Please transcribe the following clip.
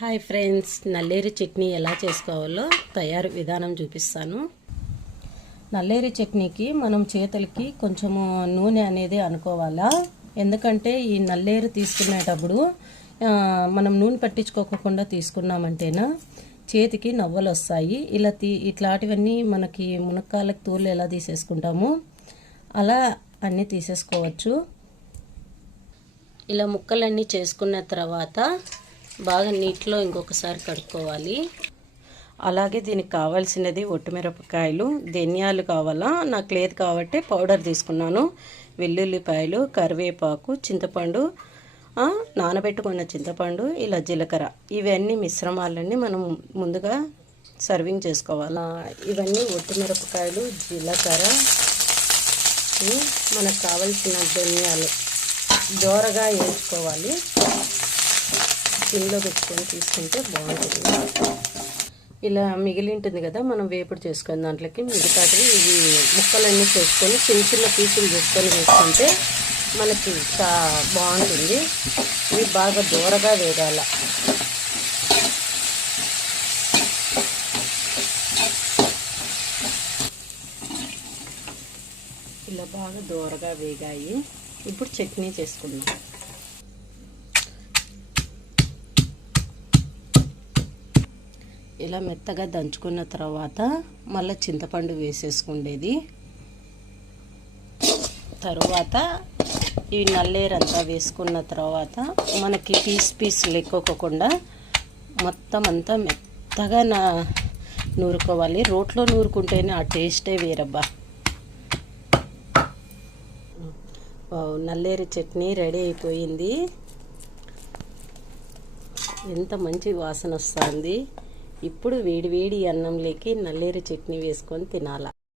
Hi friends, నల్లేరు చట్నీ ఎలా చేసుకోవాలో తయారు విధానం చూపిస్తాను. నల్లేరు చట్నీకి మనం చేతులకి కొంచెము నూనె అనేది అనుకోవాలా. ఎందుకంటే ఈ నల్లేరు తీసుకునేటప్పుడు మనం నూనె పట్టించుకోకుండా తీసుకున్నామంటేనా చేతికి నవ్వలు వస్తాయి. ఇట్లాంటివన్నీ మనకి మునక్కాళ్ళకి తోలు ఎలా తీసేసుకుంటామో అలా అన్నీ తీసేసుకోవచ్చు. ఇలా ముక్కలన్నీ చేసుకున్న తర్వాత బాగా నీటిలో ఇంకొకసారి కడుక్కోవాలి. అలాగే దీనికి కావాల్సినది ఒట్టిమిరపకాయలు, ధనియాలు కావాలా, నాకు లేదు కాబట్టి పౌడర్ తీసుకున్నాను, వెల్లుల్లిపాయలు, కరివేపాకు, చింతపండు, నానబెట్టుకున్న చింతపండు, ఇలా జీలకర్ర, ఇవన్నీ మిశ్రమాలన్నీ మనం ముందుగా సర్వింగ్ చేసుకోవాలి. ఇవన్నీ ఒట్టిమిరపకాయలు, జీలకర్ర, మనకు కావాల్సిన ధనియాలు దోరగా వేసుకోవాలి. సిమ్లో పెట్టుకొని తీసుకుంటే బాగుంటుంది. ఇలా మిగిలి ఉంటుంది కదా, మనం వేపుడు చేసుకుని దాంట్లోకి మిగతాది ఇవి ముక్కలన్నీ చేసుకొని చిన్న చిన్న పీసులు చేసుకొని వేసుకుంటే మనకి బాగుంటుంది. ఇవి బాగా దూరగా వేగాల. ఇలా బాగా దూరగా వేగాయి. ఇప్పుడు చట్నీ చేసుకుందాం. ఇలా మెత్తగా దంచుకున్న తర్వాత మళ్ళీ చింతపండు వేసేసుకుండేది. తర్వాత ఈ నల్లేరంతా వేసుకున్న తర్వాత మనకి పీస్ లెక్కోకుండా మొత్తం అంతా మెత్తగా నూరుకోవాలి. రోట్లో నూరుకుంటేనే ఆ టేస్టే వేరబ్బా. నల్లేరు చట్నీ రెడీ అయిపోయింది. ఎంత మంచి వాసన వస్తుంది. ఇప్పుడు వేడి వేడి అన్నంలోకి నల్లేరు చట్నీ వేసుకొని తినాల.